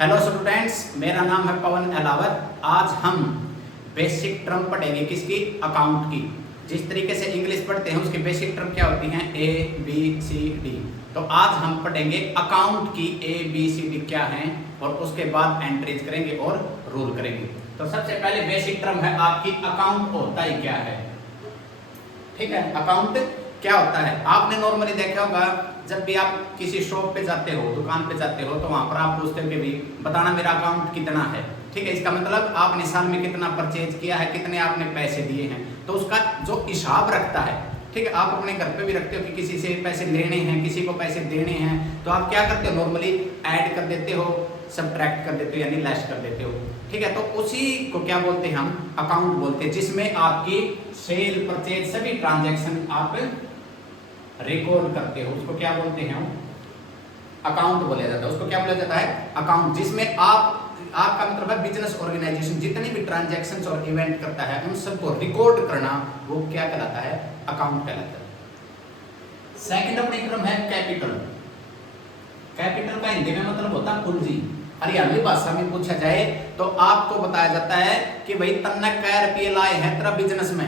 Hello students, मेरा नाम है पवन अलावत। आज हम बेसिक टर्म पढ़ेंगे किसकी? अकाउंट की। जिस तरीके से इंग्लिश पढ़ते हैं उसकी बेसिक टर्म क्या होती हैं? A B C D. तो आज हम पढ़ेंगे अकाउंट की ए बी सी डी क्या हैं और उसके बाद एंट्रीज करेंगे और रूल करेंगे। तो सबसे पहले बेसिक टर्म है आपकी अकाउंट होता ही क्या है। ठीक है, अकाउंट क्या होता है? आपने नॉर्मली देखा होगा जब भी आप किसी शॉप पे जाते हो, दुकान पे जाते हो, तो वहां पर आप पूछते हो कि भाई बताना मेरा अकाउंट कितना है। ठीक है, इसका मतलब आपने साल में कितना परचेज किया है, कितने आपने पैसे दिए हैं, तो उसका जो हिसाब रखता है। ठीक है, आप अपने घर पे भी रखते हो कि किसी से पैसे लेने हैं, किसी को पैसे देने हैं, तो आप क्या करते हो? नॉर्मली ऐड कर देते हो, सब्ट्रैक्ट कर देते हो, यानी लेस कर देते हो। ठीक है, तो उसी को क्या बोलते हैं? हम अकाउंट बोलते हैं, जिसमें आपकी सेल परचेज सभी ट्रांजैक्शन आप रिकॉर्ड करते हो। उसको क्या बोलते हैं? अकाउंट बोला जाता है। उसको क्या बोला जाता है? अकाउंट। जिसमें आपका मतलब है बिजनेस ऑर्गेनाइजेशन जितनी भी ट्रांजैक्शंस और इवेंट करता है उन सबको रिकॉर्ड करना, वो क्या कहलाता है? अकाउंट कहलाता है। सेकंड अपनी टर्म है कैपिटल। कैपिटल का हिंदी में मतलब होता है पूंजी। हरियाणवी भाषा में पूछा जाए तो आपको बताया जाता है कि भाई तन्ने कै रुपये लाए हैं तेरा बिजनेस में,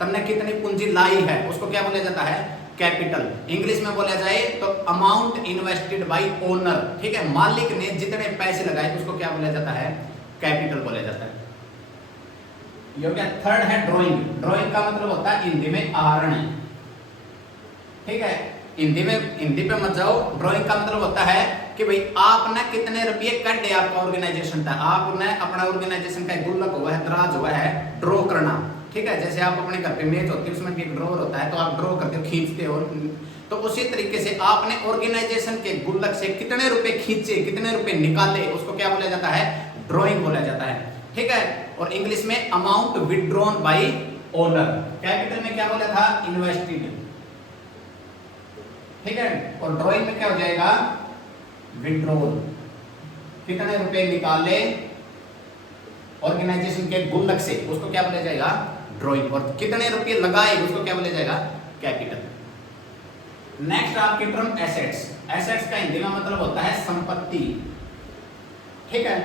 तन्ने कितनी पूंजी लाई है, उसको क्या बोला जाता है? कैपिटल। इंग्लिश में बोला जाए तो अमाउंट इन्वेस्टेड बाय ओनर। ठीक है, मालिक ने जितने पैसे लगाए उसको क्या बोला जाता है? कैपिटल बोला जाता है। ये क्या? थर्ड है ड्राइंग। ड्राइंग का मतलब होता है हिंदी में आहरण। ठीक है, हिंदी पे मत जाओ। ड्राइंग का मतलब होता है कि भाई आपने कितने रुपये कटे, आपका ऑर्गेनाइजेशन था, आपने अपना ऑर्गेनाइजेशन का गुल्लक हुआ है, दराज हुआ है, ड्रॉ करना। ठीक है, जैसे आप अपने घर पे मेज होती है उसमें भी एक ड्रॉवर होता है, तो आप ड्रॉ करते हो, खींचते हो। तो उसी तरीके से आपने ऑर्गेनाइजेशन के गुल्लक से कितने रुपए खींचे, कितने रुपए निकाले, उसको क्या बोला जाता है? ड्रॉइंग बोला जाता है। ठीक है, और इंग्लिश में amount withdrawn bye owner. Capital में क्या बोला था? इन्वेस्टेड। ठीक है, और ड्रॉइंग में क्या हो जाएगा? विथड्रॉन। कितने रुपए निकाले ऑर्गेनाइजेशन के गुल्लक से, उसको क्या बोला जाएगा? ड्रॉइंग। और कितने रुपए लगाए उसको क्या बोला जाएगा? कैपिटल। नेक्स्ट आपकी टर्म एसेट्स। एसेट्स का हिंदी में मतलब होता है संपत्ति। ठीक है,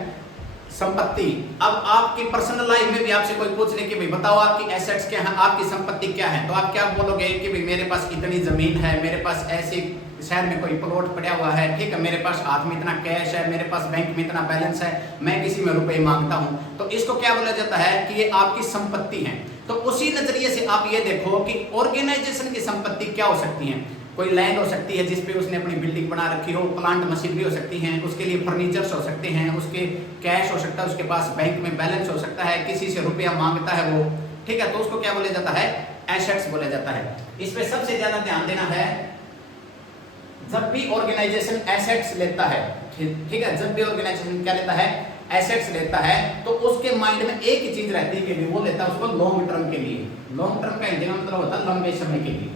संपत्ति। अब आपकी पर्सनल लाइफ में भी आपसे कोई पूछ ले कि भाई बताओ आपकी एसेट्स क्या है, आपकी संपत्ति क्या है, तो आप क्या बोलोगे कि भाई मेरे पास इतनी जमीन है, मेरे पास ऐसे शहर में कोई प्लॉट पड़ा हुआ है, ठीक है, मेरे पास हाथ में इतना कैश है, मेरे पास बैंक में इतना बैलेंस है, मैं किसी में रुपए मांगता हूं, तो इसको क्या बोला जाता है? कि ये आपकी संपत्ति है। तो उसी नजरिए से आप ये देखो कि ऑर्गेनाइजेशन की संपत्ति क्या हो सकती है। कोई लैंड हो सकती है जिसपे उसने अपनी बिल्डिंग बना रखी हो, प्लांट मशीनरी हो सकती हैं, उसके लिए फर्नीचर्स हो सकते हैं, उसके कैश हो सकता है, उसके पास बैंक में बैलेंस हो सकता है, किसी से रुपया मांगता है वो। ठीक है, तो उसको क्या बोला जाता है? एसेट्स बोला जाता है। इसमें सबसे ज्यादा ध्यान देना है, जब भी ऑर्गेनाइजेशन एसेट्स लेता है, ठीक है, जब भी ऑर्गेनाइजेशन क्या लेता है? एसेट्स लेता है, तो उसके माइंड में एक ही चीज रहती है कि वो लेता है उसको लॉन्ग टर्म के लिए। लॉन्ग टर्म का हिंदी में मतलब होता है लंबे समय के लिए।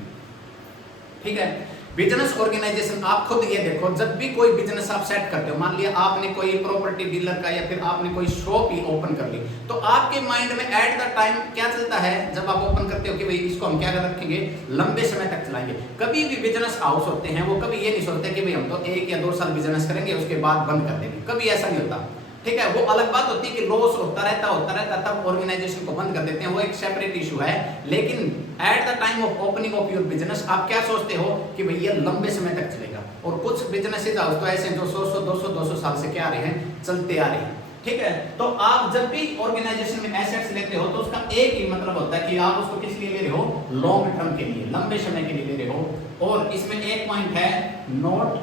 ठीक है, बिजनेस ऑर्गेनाइजेशन आप खुद ये देखो, जब भी कोई बिजनेस आप सेट करते हो, मान लिया आपने कोई प्रॉपर्टी डीलर का या फिर आपने कोई शॉप ही ओपन कर ली, तो आपके माइंड में एट द टाइम क्या चलता है? जब आप ओपन करते हो कि भाई इसको हम क्या कर रखेंगे? लंबे समय तक चलाएंगे। कभी भी बिजनेस हाउस होते हैं वो कभी ये नहीं सोचते कि भाई हम तो 1 या 2 साल बिजनेस करेंगे उसके बाद बंद कर देंगे, कभी ऐसा नहीं होता। ठीक है, वो अलग बात होती है कि लॉस होता रहता तब ऑर्गेनाइजेशन को बंद कर देते हैं, वो एक सेपरेट इशू है। लेकिन at the time of opening of your business आप क्या सोचते हो कि भाई ये लंबे समय तक चलेगा। और कुछ बिजनेसेस हाउस तो ऐसे हैं जो 200 साल से क्या आ रहे हैं? चलते आ रहे हैं। ठीक है, तो आप जब भी ऑर्गेनाइजेशन में एसेट्स लेते हो तो उसका एक ही मतलब होता है कि आप उसको किस लिए ले रहे हो? लॉन्ग टर्म के लिए, लंबे समय के लिए ले रहे हो। और इसमें एक पॉइंट है, not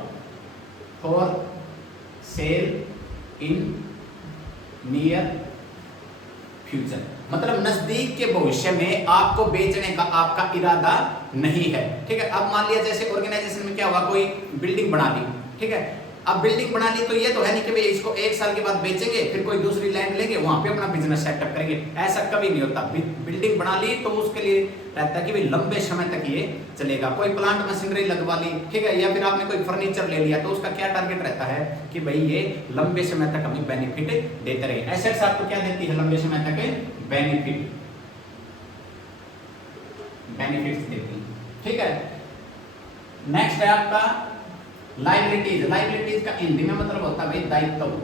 for sale in near future. मतलब नजदीक के भविष्य में आपको बेचने का आपका इरादा नहीं है। ठीक है, अब मान लिया जैसे ऑर्गेनाइजेशन में क्या हुआ, कोई बिल्डिंग बना ली। ठीक है, अब बिल्डिंग बना ली तो ये तो है नहीं कि भाई इसको 1 साल के बाद बेचेंगे, फिर कोई दूसरी लैंड लेंगे, वहां पे अपना बिजनेस सेटअप करेंगे, ऐसा कभी नहीं होता। बिल्डिंग बना ली तो उसके लिए रहता है कि भाई लंबे समय तक ये चलेगा। कोई प्लांट मशीनरी लगवा ली, ठीक है, या फिर आपने कोई फर्नीचर ले लिया, तो उसका क्या टारगेट रहता है कि भाई ये लंबे समय तक हमें बेनिफिट देते रहे। एसेट्स आपको क्या देती है? लंबे समय तक बेनिफिट्स देती है। ठीक है, नेक्स्ट है आपका लाइबिलिटीज, लाइबिलिटीज का हिंदी में मतलब होता है भाई दायित्व,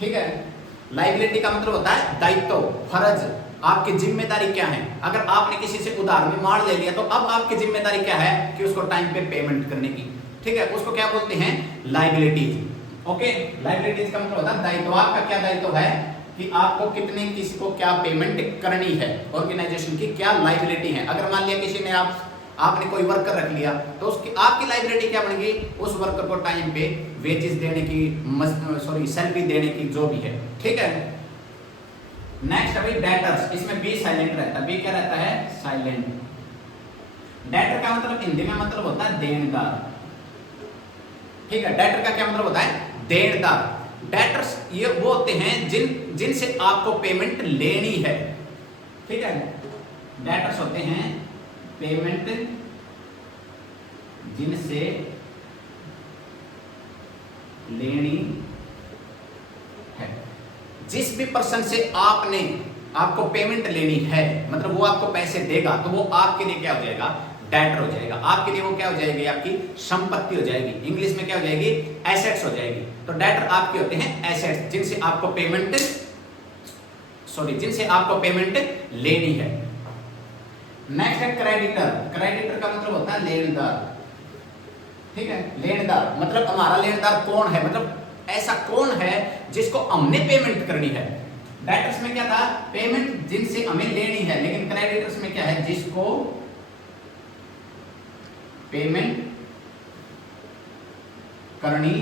ठीक है। लाइबिलिटी का मतलब होता है दायित्व, फर्ज, आपकी जिम्मेदारी क्या है। अगर आपने किसी से उधार में माल ले लिया तो अब आपकी जिम्मेदारी क्या है कि उसको टाइम पे पेमेंट करने की, ठीक है। उसको क्या बोलते हैं, लाइबिलिटीज। ओके, लाइबिलिटीज का मतलब होता है दायित्व। आपका क्या दायित्व है कि आपको कितने किसी को क्या पेमेंट करनी है, ऑर्गेनाइजेशन की क्या लाइबिलिटी है। अगर मान लिया किसी ने आपने कोई वर्कर रख लिया तो उसकी आपकी लाइबिलिटी क्या बनेगी, उस वर्कर को टाइम पे वेजेस देने की, सैलरी देने की, जो भी है, ठीक है। नेक्स्ट अभी डेटर्स, इसमें बी साइलेंट रहता है। बी क्या रहता है, साइलेंट। डेटर का मतलब हिंदी में मतलब होता है देनदार, ठीक है। डेटर का क्या मतलब होता है, देनदार। डेटर्स ये वो होते हैं जिनसे आपको पेमेंट लेनी है, ठीक है। डेटर्स होते हैं पेमेंट जिनसे लेनी है। जिस भी पर्सन से आपको पेमेंट लेनी है, मतलब वो आपको पैसे देगा, तो वो आपके लिए क्या हो जाएगा, डेटर हो जाएगा। आपके लिए वो क्या हो जाएगी, आपकी संपत्ति हो जाएगी। इंग्लिश में क्या हो जाएगी, एसेट्स हो जाएगी। तो डेटर आपके होते हैं एसेट्स, जिनसे आपको पेमेंट लेनी है। नेक्स्ट है क्रेडिटर। क्रेडिटर का मतलब होता है लेनदार, ठीक है। लेनदार मतलब हमारा लेनदार कौन है, मतलब ऐसा कौन है जिसको हमने पेमेंट करनी है। डेटर्स में क्या था, पेमेंट जिनसे हमें लेनी है, लेकिन क्रेडिटर्स में क्या है, जिसको पेमेंट करनी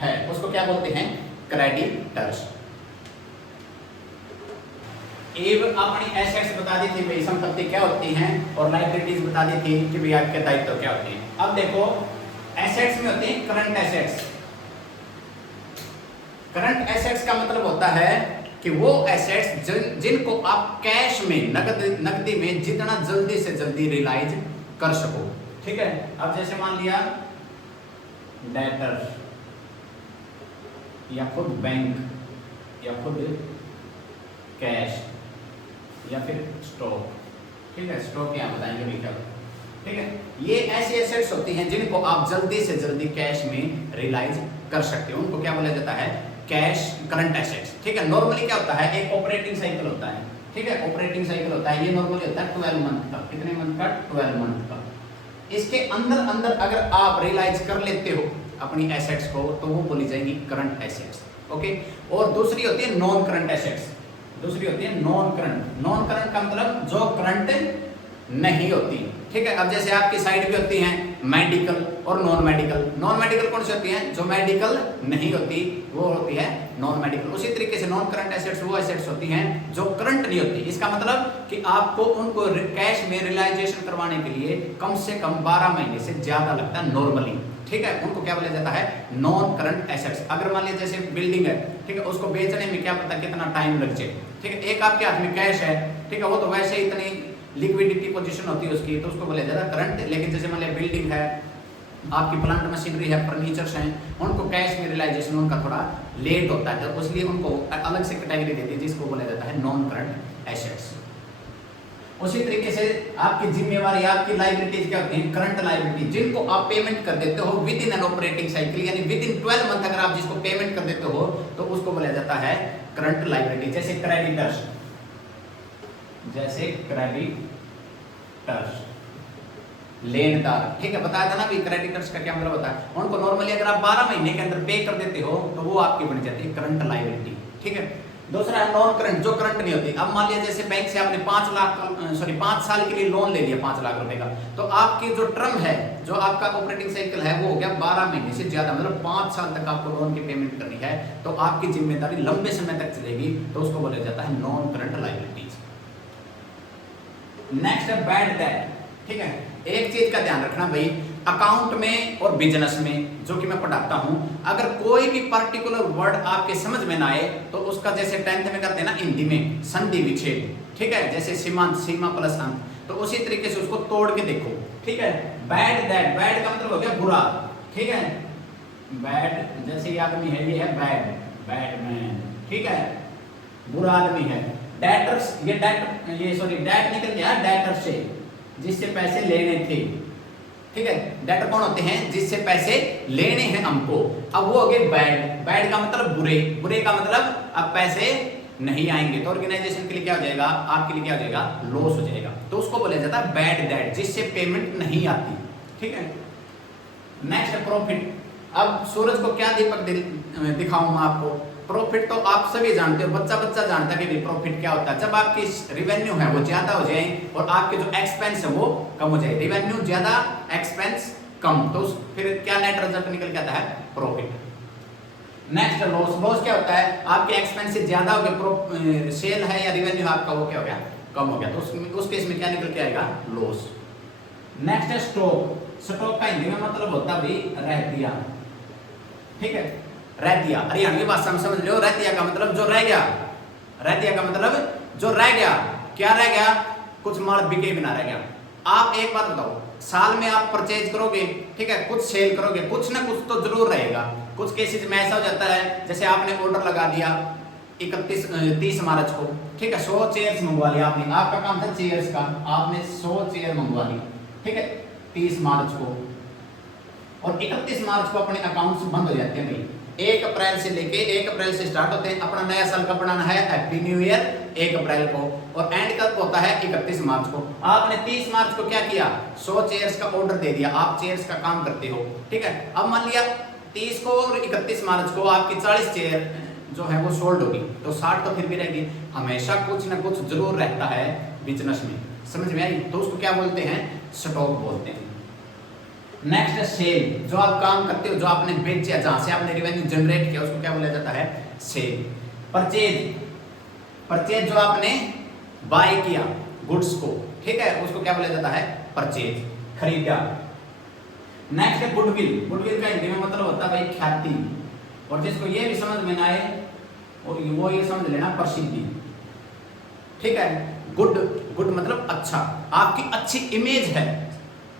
है, उसको क्या बोलते हैं, क्रेडिटर्स। अपनी एसेट्स बता दी थी भाई, संपत्ति क्या होती हैं, और लायबिलिटीज बता दी थी कि भाई आपके दायित्व क्या होते हैं। अब देखो एसेट्स में होते हैं करंट एसेट्स। करंट एसेट्स का मतलब होता है कि वो एसेट्स जिनको आप कैश में, नकदी में जितना जल्दी से जल्दी रियलाइज कर सको, ठीक है। अब जैसे मान लिया डेटर या खुद बैंक या खुद कैश या फिर स्टॉक, ठीक है। स्टॉक यहाँ बताएंगे भी क्या, ठीक है। ये ऐसी एसेट्स होती हैं जिनको आप जल्दी से जल्दी कैश में रियलाइज कर सकते हो, उनको क्या बोला जाता है, कैश करंट एसेट्स, ठीक है। नॉर्मली क्या होता है, एक ऑपरेटिंग साइकिल होता है, ठीक है। ऑपरेटिंग साइकिल होता है, ये नॉर्मली होता है 12 मंथ का। कितने मंथ का, 12 मंथ का। इसके अंदर अगर आप रियलाइज कर लेते हो अपनी एसेट्स को, तो वो बोली जाएगी करंट एसेट्स, ओके। और दूसरी होती है नॉन करंट एसेट्स, दूसरी होती है नॉन करंट। नॉन करंट का मतलब जो करंट नहीं होती, ठीक है। अब जैसे आपकी साइड भी होती हैं मेडिकल और नॉन मेडिकल। नॉन मेडिकल कौन सी होती हैं, जो मेडिकल नहीं होती वो होती है नॉन मेडिकल। उसी तरीके से नॉन करंट एसेट्स वो एसेट्स होती हैं जो करंट नहीं होती। इसका मतलब कि आपको उनको कैश में रियलाइजेशन करवाने के लिए कम से कम 12 महीने से ज्यादा लगता है नॉर्मली, ठीक है। उनको क्या बोला जाता है, नॉन करंट एसेट्स। अगर मान लीजिए जैसे बिल्डिंग है, ठीक है, उसको बेचने में क्या पता कितना टाइम लग जाए, ठीक है। एक आपके हाथ में कैश है, ठीक है, वो तो वैसे ही इतनी लिक्विडिटी पोजीशन होती है उसकी, तो उसको बोला जाता है करंट। लेकिन जैसे मान लिया बिल्डिंग है, आपकी प्लांट मशीनरी है, फर्नीचर्स हैं, उनको कैश में रियलाइजेशन उनका थोड़ा लेट होता है, तो इसलिए उनको अलग से कैटेगरी देती है जिसको बोला जाता है नॉन करंट एसेट्स। उसी तरीके से आपकी जिम्मेवारी, आपकी लायबिलिटीज क्या होती हैं, करंट लायबिलिटी, जिनको आप पेमेंट कर देते हो with in an operating cycle, यानी विद इन 12 मंथ अगर आप जिसको पेमेंट कर देते हो तो उसको बोला जाता है करंट लायबिलिटी। जैसे क्रेडिटर्स, जैसे क्रेडिटर्स लेनदार, ठीक है। बताया था ना भी क्रेडिटर्स का क्या मतलब होता है। उनको नॉर्मली अगर आप 12 महीने के अंदर पे कर देते हो तो वो आपकी बन जाती है करंट लायबिलिटी, ठीक है। दूसरा है नॉन करंट, जो करंट नहीं होती। अब मान लिया जैसे बैंक से आपने 5 साल के लिए लोन ले लिया 5 लाख रुपए का, तो आपकी जो टर्म है, जो आपका ऑपरेटिंग साइकिल है, वो हो गया 12 महीने से ज्यादा, मतलब 5 साल तक आपको लोन की पेमेंट करनी है, तो आपकी जिम्मेदारी लंबे समय तक चलेगी, तो उसको बोला जाता है नॉन करंट लायबिलिटीज। नेक्स्ट है बैड डेट, ठीक है। एक चीज का ध्यान रखना भाई, अकाउंट में और बिजनेस में जो कि मैं पढ़ाता हूं, अगर कोई भी पर्टिकुलर वर्ड आपके समझ में ना आए तो उसका, जैसे 10th में करते हैं ना हिंदी में, संधि विच्छेद, ठीक है। जैसे सीमांत, सीमा प्लस अंत, तो उसी तरीके से उसको तोड़ के देखो, ठीक है। बैड दैट, बैड का मतलब हो गया बुरा, ठीक है। बैड जैसे ये आदमी है, ये है बैड, बैड मैन, ठीक है, बुरा आदमी है। डेटर्स, डेट निकल गया डेटर से, जिससे पैसे लेने थे, ठीक है, डेटर कौन होते हैं? जिससे पैसे लेने हैं हमको। अब वो हो गए बैड। बैड का मतलब बुरे, बुरे का मतलब अब पैसे नहीं आएंगे, तो ऑर्गेनाइजेशन के लिए क्या हो जाएगा? आपके लिए क्या हो जाएगा? लॉस हो जाएगा। तो उसको बोला जाता है बैड डेट, जिससे पेमेंट नहीं आती। ठीक है, नेक्स्ट है प्रॉफिट। अब सूरज को क्या दीपक दिखाऊं मैं आपको? प्रॉफिट तो आप सभी जानते हो, बच्चा बच्चा जानता है कि प्रॉफिट क्या होता है। जब आपकी रिवेन्यू है वो ज्यादा हो जाए और आपके जो एक्सपेंस है वो कम हो जाए, रिवेन्यू ज्यादा एक्सपेंस कम, तो फिर क्या नेट रिजल्ट निकल के आता है? प्रॉफिट। नेक्स्ट है लॉस। लॉस क्या होता है? आपके एक्सपेंसेस ज्यादा हो गए, सेल है या रिवेन्यू आपका वो क्या हो गया? कम हो गया, तो उस केस में क्या निकल के आएगा? लॉस। नेक्स्ट है स्टॉक। स्टॉक का हिंदी में मतलब होता है रहतिया। ठीक है, रहतिया हरियाणवी भाषा में समझ लो। रहतिया का मतलब जो रह गया, रहतिया का मतलब जो रह गया। क्या रह गया? कुछ माल बिके बिना रह गया। आप एक बात बताओ, साल में आप परचेज करोगे, ठीक है, कुछ सेल करोगे, कुछ ना कुछ तो जरूर रहेगा। कुछ केसेस में ऐसा हो जाता है, जैसे आपने ऑर्डर लगा दिया 30 मार्च को, ठीक है, 100 चेयर्स मंगवा लिया आपने, आपका काम था चेयर्स का, आपने 100 चेयर मंगवा ली, ठीक है, 30 मार्च को, और 31 मार्च को अपने अकाउंट्स बंद हो जाते हैं भाई। 1 अप्रैल से लेके 1 अप्रैल से स्टार्ट होते हैं। अपना नया साल कब बनाना है? हैप्पी न्यू ईयर 1 अप्रैल को, और एंड कब होता है? 31 मार्च को। आपने 30 मार्च को क्या किया? 100 चेयर्स का ऑर्डर दे दिया, आप चेयर्स का काम करते हो, ठीक है। अब मान लिया 30 को और 31 मार्च को आपकी 40 चेयर जो है वो सोल्ड होगी, तो 60 तो फिर भी रहेगी। हमेशा कुछ ना कुछ जरूर रहता है बिजनेस में, समझ में आई? तो उसको क्या बोलते हैं? स्टॉक बोलते हैं। नेक्स्ट है सेल। जो आप काम करते हो, जो आपने बेचा, जहां से आपने रेवेन्यू जनरेट किया, उसको क्या बोला जाता है? सेल। परचेज। परचेज जो आपने बाय किया गुड्स को, ठीक है, उसको क्या बोला जाता है? परचेज, खरीदा। नेक्स्ट है गुडविल। गुडविल का हिंदी में मतलब होता है भाई ख्याति, और जिसको ये भी समझ में ना आए और वो ये समझ लेना प्रसिद्धि, ठीक है। गुड, गुड मतलब अच्छा, आपकी अच्छी इमेज है,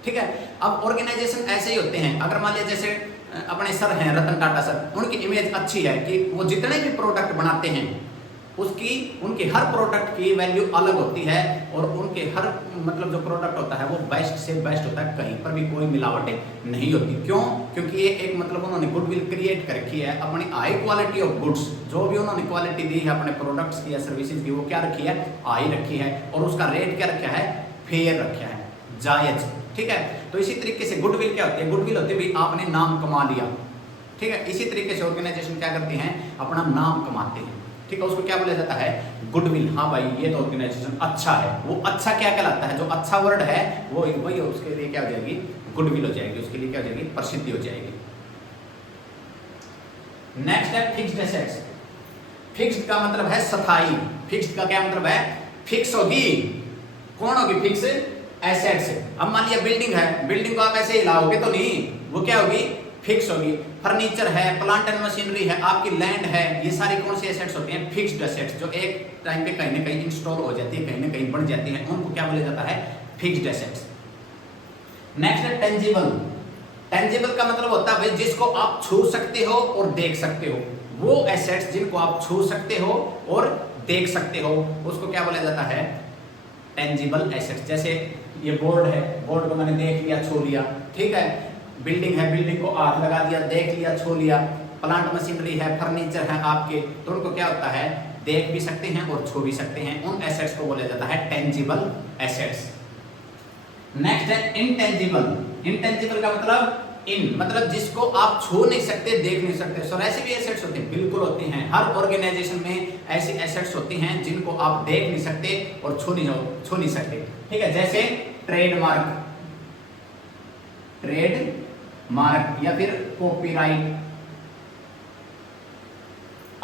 ठीक है। अब ऑर्गेनाइजेशन ऐसे ही होते हैं। अगर मान लिया जैसे अपने सर हैं रतन टाटा सर, उनकी इमेज अच्छी है कि वो जितने भी प्रोडक्ट बनाते हैं उसकी, उनके हर प्रोडक्ट की वैल्यू अलग होती है, और उनके हर मतलब जो प्रोडक्ट होता है वो बेस्ट से बेस्ट होता है, कहीं पर भी कोई मिलावट नहीं होती। क्यों? क्योंकि ये एक मतलब उन्होंने गुडविल क्रिएट कर रखी है, अपनी हाई क्वालिटी ऑफ गुड्स, जो भी उन्होंने क्वालिटी दी है अपने प्रोडक्ट्स की या सर्विसेज की, वो क्या रखी है? हाई रखी है, और उसका रेट क्या रखा है? फेयर रखा है, जायज, ठीक है। तो इसी तरीके से गुडविल क्या होती है? गुडविल होती है भाई आपने नाम कमा लिया, ठीक है। इसी तरीके से ऑर्गेनाइजेशन क्या करते हैं? अपना नाम कमाते हैं, ठीक है। उसको क्या बोला जाता है? गुडविल। हाँ भाई ये तो ऑर्गेनाइजेशन अच्छा है। वो अच्छा क्या कहलाता है? जो अच्छा वर्ड है वो वही, उसके लिए क्या हो जाएगी? गुडविल हो जाएगी, उसके लिए क्या हो जाएगी? प्रसिद्धि हो जाएगी। नेक्स्ट है फिक्स्ड एसेट्स। फिक्स्ड का मतलब है स्थायी। फिक्स्ड का क्या मतलब है? फिक्स होगी। कौन होगी फिक्स? एसेट्स। अब मान लिया बिल्डिंग है, बिल्डिंग को आप ऐसे हिलाओगे तो नहीं, वो क्या होगी? फिक्स होगी। फर्नीचर है, प्लांट एंड मशीनरी है, आपकी लैंड है, ये सारी कौन सी एसेट्स होती हैं? फिक्स्ड एसेट्स, जो एक टाइम पे कहीं ना कहीं इंस्टॉल हो जाती है, कहीं ना कहीं बढ़ जाती है, उनको क्या बोला जाता है? Fixed assets. नेक्स्ट है टेंजिबल। टेंजिबल का मतलब होता है भाई जिसको आप छू सकते हो और देख सकते हो, वो एसेट्स जिनको आप छू सकते हो और देख सकते हो, उसको क्या बोला जाता है? Tangible assets. जैसे ये बोर्ड है, बोर्ड को मैंने देख लिया, छू लिया, ठीक है। बिल्डिंग है, बिल्डिंग को हाथ लगा दिया, देख लिया, छू लिया। प्लांट मशीनरी है, फर्नीचर है आपके, तो उनको क्या होता है? देख भी सकते हैं और छू भी सकते हैं। उन एसेट्स को बोला जाता है टेंजिबल एसेट्स। नेक्स्ट है इंटेंजिबल। इंटेंजिबल का मतलब मतलब जिसको आप छू नहीं सकते, देख नहीं सकते। सो ऐसे भी एसेट्स होते हैं, बिल्कुल होते हैं। हर ऑर्गेनाइजेशन में ऐसी एसेट्स होती हैं जिनको आप देख नहीं सकते और छू नहीं सकते, ठीक है। जैसे ट्रेडमार्क, ट्रेडमार्क या फिर कॉपीराइट।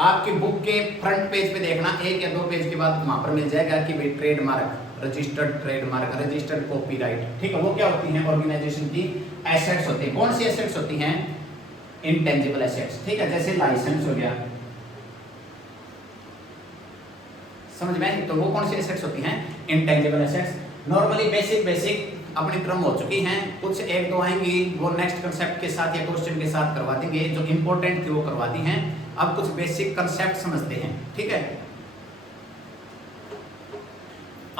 आपकी बुक के फ्रंट पेज पे देखना, 1 या 2 पेज के बाद वहां पर मिल जाएगा कि भाई trademark, registered trademark, registered copyright, ठीक है। वो क्या होती हैं? ऑर्गेनाइजेशन की एसेट्स होती हैं। कौन सी एसेट्स होती हैं? इंटेंजिबल एसेट्स, ठीक है। जैसे लाइसेंस हो गया, समझ में? तो वो कौन सी एसेट्स होती हैं? Intangible assets. नॉर्मली बेसिक अपनी क्रम हो चुकी हैं, कुछ 1-2 आएंगी, वो नेक्स्ट कंसेप्ट के साथ या क्वेश्चन के साथ करवा देंगे। जो इंपॉर्टेंट थी वो करवा दी हैं। अब कुछ बेसिक कंसेप्ट समझते हैं, ठीक है।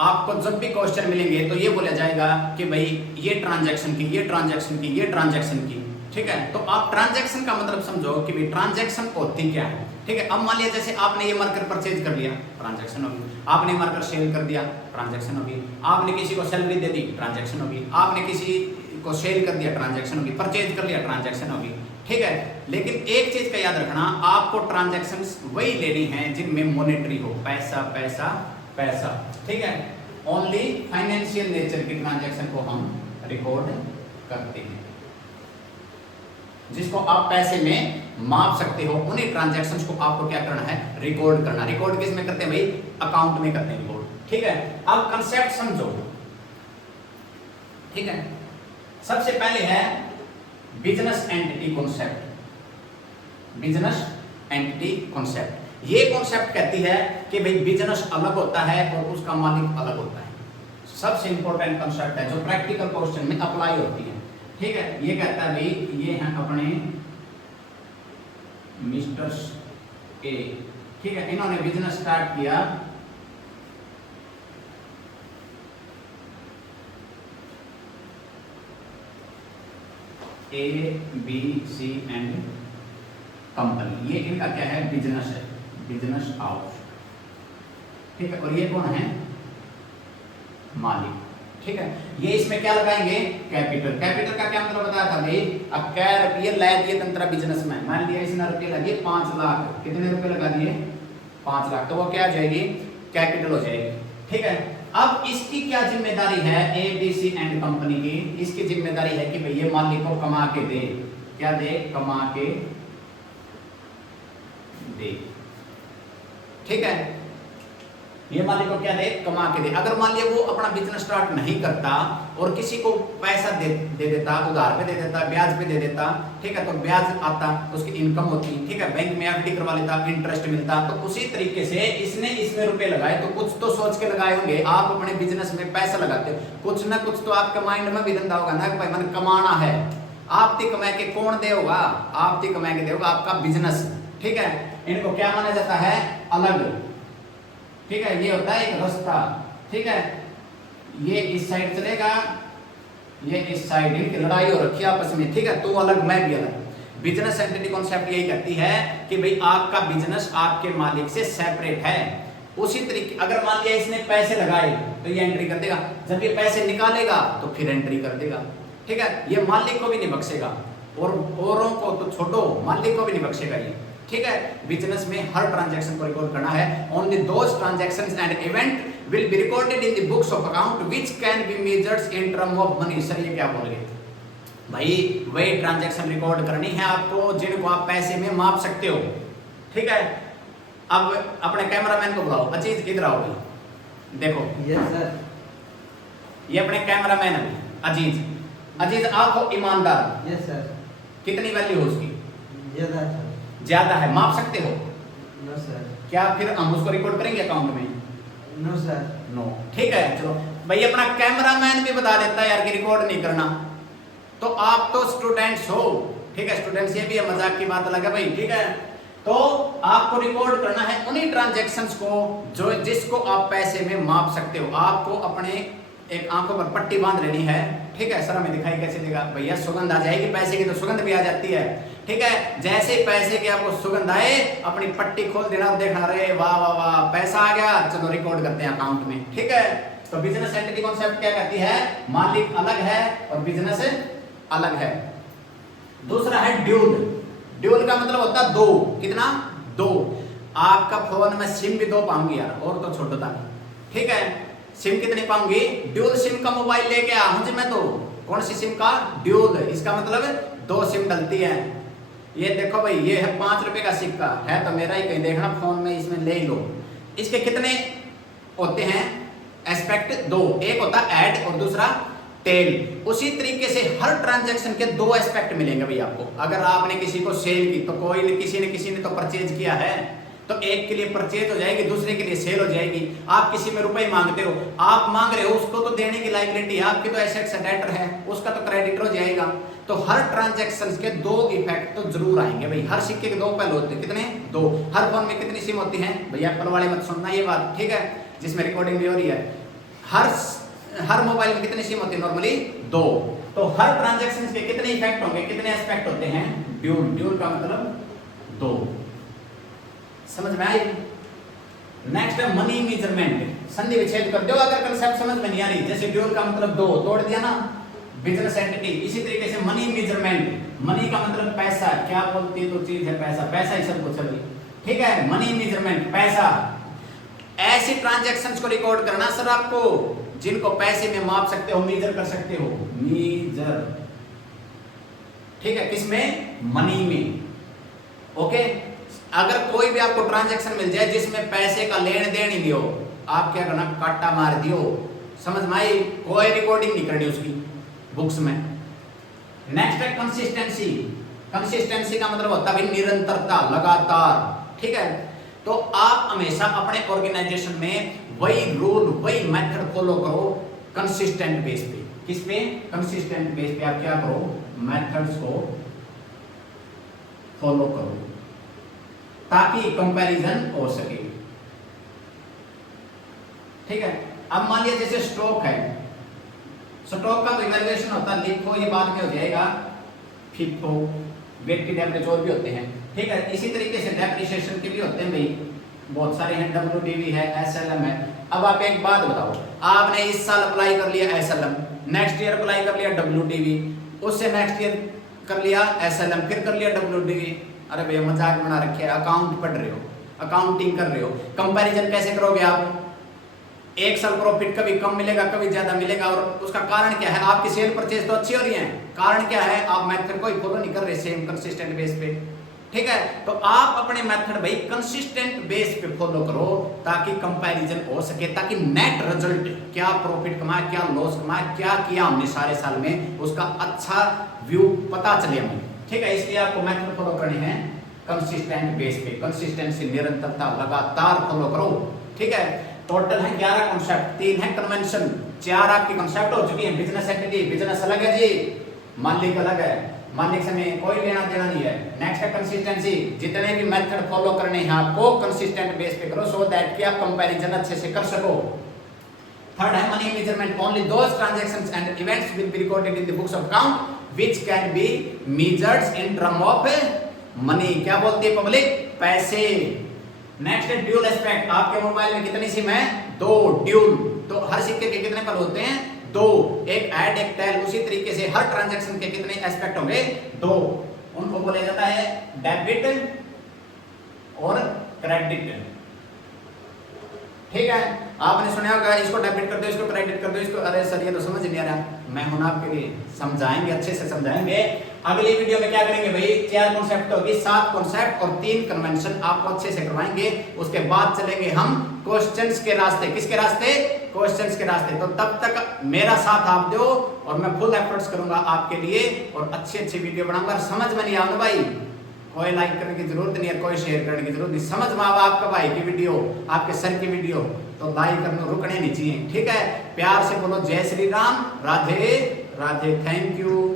आपको जब भी क्वेश्चन मिलेंगे तो ये बोला जाएगा कि भाई ये ट्रांजैक्शन की, ये ट्रांजैक्शन की, ये ट्रांजैक्शन की, ठीक है। तो आप ट्रांजैक्शन का मतलब समझो कि भाई ट्रांजैक्शन होती क्या है, ठीक है। अब मान लिया जैसे आपने ये मार्कर परचेज कर लिया, ट्रांजैक्शन होगी। आपने मार्कर सेल कर दिया, ट्रांजैक्शन होगी। आपने किसी को सैलरी दे दी, ट्रांजैक्शन होगी। आपने किसी को सेल कर दिया, ट्रांजैक्शन होगी। परचेज कर लिया, ट्रांजैक्शन होगी, ठीक है। लेकिन एक चीज का याद रखना, आपको ट्रांजैक्शंस वही लेनी है जिनमें मॉनेटरी हो, पैसा पैसा पैसा, ठीक है। ओनली फाइनेंशियल नेचर की ट्रांजैक्शन को हम रिकॉर्ड करते हैं। जिसको आप पैसे में माप सकते हो, उन्हीं ट्रांजैक्शंस को आपको क्या करना है, रिकॉर्ड करना। रिकॉर्ड किस में करते हैं भाई, अकाउंट में करते हैं रिकॉर्ड, ठीक है। अब कंसेप्ट समझो, ठीक है। सबसे पहले है business entity concept. Business entity concept, ये कॉन्सेप्ट कहती है कि भाई बिजनेस अलग होता है और उसका मालिक अलग होता है। सबसे इंपॉर्टेंट कॉन्सेप्ट है जो प्रैक्टिकल क्वेश्चन में अप्लाई होती है, ठीक है। ये कहता है भाई ये हैं अपने मिस्टर ए, ठीक है। इन्होंने बिजनेस स्टार्ट किया, A B C and company. ये इनका क्या है, बिजनेस है, बिजनेस हाउस, ठीक है। और ये कौन है, मालिक, ठीक है। ये इसमें क्या लगाएंगे, कैपिटल। कैपिटल का क्या मतलब बताया था भाई, अब क्या रुपये लगा दिए तंत्रा बिजनेस में, मान लिया इसने रुपये लगे 5 लाख, कितने रुपए लगा दिए, 5 लाख, तो वो क्या हो जाएगी, कैपिटल हो जाएगी, ठीक है। अब इसकी क्या जिम्मेदारी है, A B C and company की, इसकी जिम्मेदारी है कि भाई ये मालिक को कमा के दे, क्या दे, कमा के दे, ठीक है। ये मालिक को क्या दे, कमा के दे। अगर मान लिया वो अपना बिजनेस स्टार्ट नहीं करता और किसी को पैसा दे देता, उधार पे दे देता, ब्याज पे दे देता, ठीक है, तो ब्याज आता, उसकी इनकम होती, ठीक है, बैंक में एफडी करवा लेता, इंटरेस्ट मिलता। तो उसी तरीके से इसने इसमें रुपए लगाए तो कुछ तो सोच के लगाए होंगे। आप अपने बिजनेस में पैसा लगाते हो, कुछ ना कुछ तो आपके माइंड में भी रंधा होगा ना कि भाई मैंने कमाना है। आप ती कमा के कौन दे होगा, आप ती कमा के दे होगा आपका बिजनेस, ठीक है। इनको क्या माना जाता है, अलग, ठीक है। ये होता है एक रास्ता, ठीक है। ये इस साइड चलेगा, ये इस साइड, इनकी लड़ाई हो रखी है आपस में, ठीक है। तू अलग मैं भी अलग। बिजनेस एंटिटी कॉन्सेप्ट यही कहती है कि भाई आपका बिजनेस आपके मालिक से सेपरेट है। उसी तरीके अगर मान लिया इसने पैसे लगाए तो ये एंट्री कर देगा, जब ये पैसे निकालेगा तो फिर एंट्री कर देगा, ठीक है। ये मालिक को भी नहीं बख्शेगा और औरों को तो छोड़ो, मालिक को भी नहीं बख्शेगा ये, ठीक है। बिजनेस में हर ट्रांजैक्शन को रिकॉर्ड करना है। Only those transactions and event will be recorded in the books of account which can be measured in term of money. Sir ये क्या बोल रहे भाई, वही ट्रांजैक्शन रिकॉर्ड करनी है आपको जिनको आप पैसे में माप सकते हो, ठीक है। अब अपने कैमरामैन को बुलाओ, अजीज इधर आओ भाई, देखो। Yes sir. ये अपने कैमरामैन है अजीज। अजीज आप हो ईमानदार। Yes sir. कितनी वैल्यू है उसकी, ज्यादा सर। ज्यादा है, माप सकते हो। No sir. क्या फिर हम उसको रिकॉर्ड करेंगे अकाउंट में, नो सर। नो, ठीक है। चलो भाई अपना कैमरामैन भी बता देता है यार कि रिकॉर्ड नहीं करना, तो आप तो स्टूडेंट्स हो, ठीक है। स्टूडेंट्स ये भी है, मजाक की बात अलग है भाई, ठीक है। तो आपको रिकॉर्ड करना है उन्हीं ट्रांजैक्शंस को जो जिसको आप पैसे में माप सकते हो। आपको अपने एक आंखों पर पट्टी बांध लेनी है, ठीक है। सर हमें दिखाई कैसे देगा भैया, सुगंध आ जाएगी पैसे की, तो सुगंध भी आ जाती है, ठीक है। जैसे पैसे की आपको सुगंध आए अपनी पट्टी खोल देना और देखना, अरे वाह वाह वाह पैसा आ गया, चलो रिकॉर्ड करते हैं अकाउंट में, ठीक है। तो बिजनेस एंटिटी कॉन्सेप्ट क्या कहती है, मालिक अलग है और बिजनेस अलग है। दूसरा है ड्यूल। ड्यूल का मतलब होता है दो, कितना, दो। आपका फोन में सिम भी दो पाऊंगी यार, और तो छोड़ दो, ठीक है। सिम कितनी पाऊंगी, ड्यूल सिम का मोबाइल लेके आ मुझे, मैं तो कौन सी सिम का, ड्यूल। इसका मतलब दो सिम डलती है। ये देखो भाई, ये है 5 रुपए का सिक्का है, तो मेरा ही कहीं देखना फोन में, इसमें ले लो। इसके कितने होते हैं एस्पेक्ट, दो, एक होता है ऐड और दूसरा टेल। उसी तरीके से हर ट्रांजैक्शन के दो एस्पेक्ट मिलेंगे भाई आपको। अगर आपने किसी को सेल की तो कोई ने किसी ने तो परचेज किया है, तो एक के लिए परचेज हो जाएगी, दूसरे के लिए सेल हो जाएगी। आप किसी में रुपए मांगते हो, आप मांग रहे हो, उसको तो देने की लायबिलिटी है, आपके तो एसेट्स डेटर है, उसका तो क्रेडिटर हो जाएगा। तो हर ट्रांजैक्शंस के दो इफेक्ट तो जरूर आएंगे भाई। हर सिक्के के दो पहलू होते हैं, कितने, दो। हर फोन में कितनी सिम होती है भाई, एप्पल वाले मत सुनना ये बात, ठीक है, जिसमें रिकॉर्डिंग भी हो रही है। हर मोबाइल में कितनी सिम होती है नॉर्मली? 2। तो हर ट्रांजैक्शन के कितने इफेक्ट होंगे, कितने एस्पेक्ट होते हैं? ड्यूल। ड्यूल का मतलब 2। समझ में आई? नेक्स्ट है मनी मेजरमेंट। संधि विच्छेद कर दो अगर कंसेप्ट समझ में नहीं आ रही। जैसे ड्यूल का मतलब 2 तोड़ दिया ना, बिजनेस एंटिटी। इसी तरीके से मनी मेजरमेंट, मनी का मतलब पैसा, क्या बोलती है तो चीज है पैसा, पैसा ही सब कुछ है भाई, ठीक है। मनी मेजरमेंट पैसा, ऐसी ट्रांजैक्शंस को रिकॉर्ड करना सर आपको जिनको पैसे में माप सकते हो, मेजर कर सकते हो, मेजर, ठीक है, किसमें? मनी में। ओके, अगर कोई भी आपको ट्रांजैक्शन मिल जाए जिसमें पैसे का लेन देन ही नहीं हो, आप क्या करना? काटा मार दियो। समझ में आई? कोई रिकॉर्डिंग नहीं करनी उसकी बुक्स में। नेक्स्ट है कंसिस्टेंसी। कंसिस्टेंसी का मतलब होता है निरंतरता, लगातार, ठीक है। तो आप हमेशा अपने ऑर्गेनाइजेशन में वही रूल, वही मेथड फॉलो करो कंसिस्टेंट बेस पे। किस पे? कंसिस्टेंट बेस पे आप क्या करो? मेथड्स को फॉलो करो ताकि कंपैरिजन हो सके, ठीक है। अब मान लिया जैसे स्टॉक है, स्टॉक का इवैल्यूएशन होता है, लिखो ये बाद में हो जाएगा, फिफो, वेट की डेप्रिसिएशन और भी होते हैं, ठीक है। इसी तरीके से डेप्रिसिएशन के भी होते हैं भाई, बहुत सारे हैं, WDV है, SLM है। अब आप एक बात बताओ, आपने इस साल अप्लाई कर लिया SLM, नेक्स्ट ईयर अप्लाई कर लिया WDV, उससे नेक्स्ट ईयर कर लिया SLM, फिर कर लिया WDV। अरे भैया मजाक बना रखे, अकाउंट पढ़ रहे हो, अकाउंटिंग कर रहे हो, कंपैरिजन कैसे करोगे आप? एक साल प्रॉफिट कभी कम मिलेगा, कभी ज्यादा मिलेगा, और उसका कारण क्या है? आपकी सेल परचेज तो अच्छी हो रही है, कारण क्या है? आप मेथड को ही फॉलो नहीं कर रहे सेम कंसिस्टेंट बेस पे, ठीक है। तो आप अपने मेथड भाई कंसिस्टेंट बेस पे फॉलो करो ताकि कंपैरिजन हो सके, ताकि नेट रिजल्ट, क्या प्रॉफिट कमाया, क्या लॉस कमाया, क्या किया हमने सारे साल में, उसका अच्छा व्यू पता चले हमें, ठीक है। इसलिए आपको मेथड फॉलो करनी है कंसिस्टेंट बेस पे, कंसिस्टेंसी, निरंतरता, लगातार फॉलो करो, ठीक है। टोटल है 11 कॉन्सेप्ट, 3 है कन्वेंशन, 4 आपकी कॉन्सेप्ट हो चुकी है। बिजनेस एंटिटी, बिजनेस अलग है जी, मालिक अलग है, मालिक से में कोई लेना देना नहीं है। नेक्स्ट है कंसिस्टेंसी, जितने भी मेथड फॉलो करने हैं आपको कंसिस्टेंट बेस पे करो, सो दैट कि आप कंपैरिजन अच्छे से कर सको। थर्ड है money measurement, only those transactions and events will be recorded in the books of account which can be measured in term of money. क्या बोलती है पब्लिक? पैसे। नेक्स्ट है ड्यूल एस्पेक्ट, आपके मोबाइल में कितनी सिम है? 2। ड्यूल, तो हर सिक्के के कितने पल होते हैं? 2, एक ऐड एक टेल। उसी तरीके से हर ट्रांजैक्शन के कितने एस्पेक्ट होंगे? 2। उनको बोला जाता है डेबिट और क्रेडिट, ठीक है। आपने सुना होगा इसको डेबिट कर दो, इसको क्रेडिट कर दो, इसको, अरे सर ये तो समझ नहीं आ रहा, मैं हूं आपके लिए, समझाएंगे, अच्छे से समझाएंगे। अगली वीडियो में क्या करेंगे भाई? 4 कॉन्सेप्ट होगी, 7 कॉन्सेप्ट और 3 कन्वेंशन आपको अच्छे से करवाएंगे। उसके बाद चलेंगे हम क्वेश्चंस के रास्ते। किसके रास्ते? क्वेश्चंस के रास्ते। तो तब तक मेरा साथ आप दो और मैं फुल एफर्ट्स करूंगा आपके लिए और अच्छी वीडियो बनाऊंगा। समझ में नहीं आऊंगा भाई, कोई लाइक करने की जरूरत नहीं है, कोई शेयर करने की जरूरत नहीं। समझ में आवा आपका भाई की वीडियो, आपके सर की वीडियो, तो लाइक करना रुकने नहीं चाहिए, ठीक है। प्यार से बोलो जय श्री राम, राधे राधे, थैंक यू।